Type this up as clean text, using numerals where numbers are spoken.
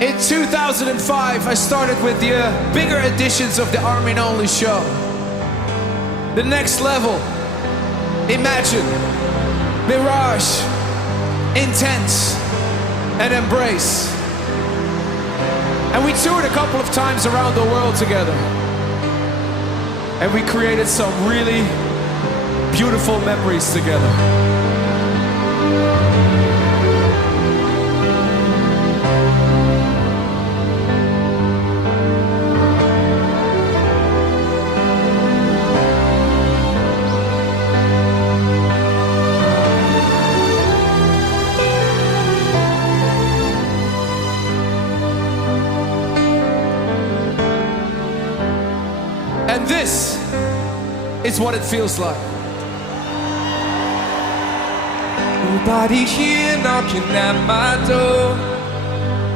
In 2005, I started with the bigger editions of the Armin Only show. The Next Level, Imagine, Mirage, Intense, and Embrace. And we toured a couple of times around the world together. And we created some really beautiful memories together. And this is what it feels like. Nobody here knocking at my door.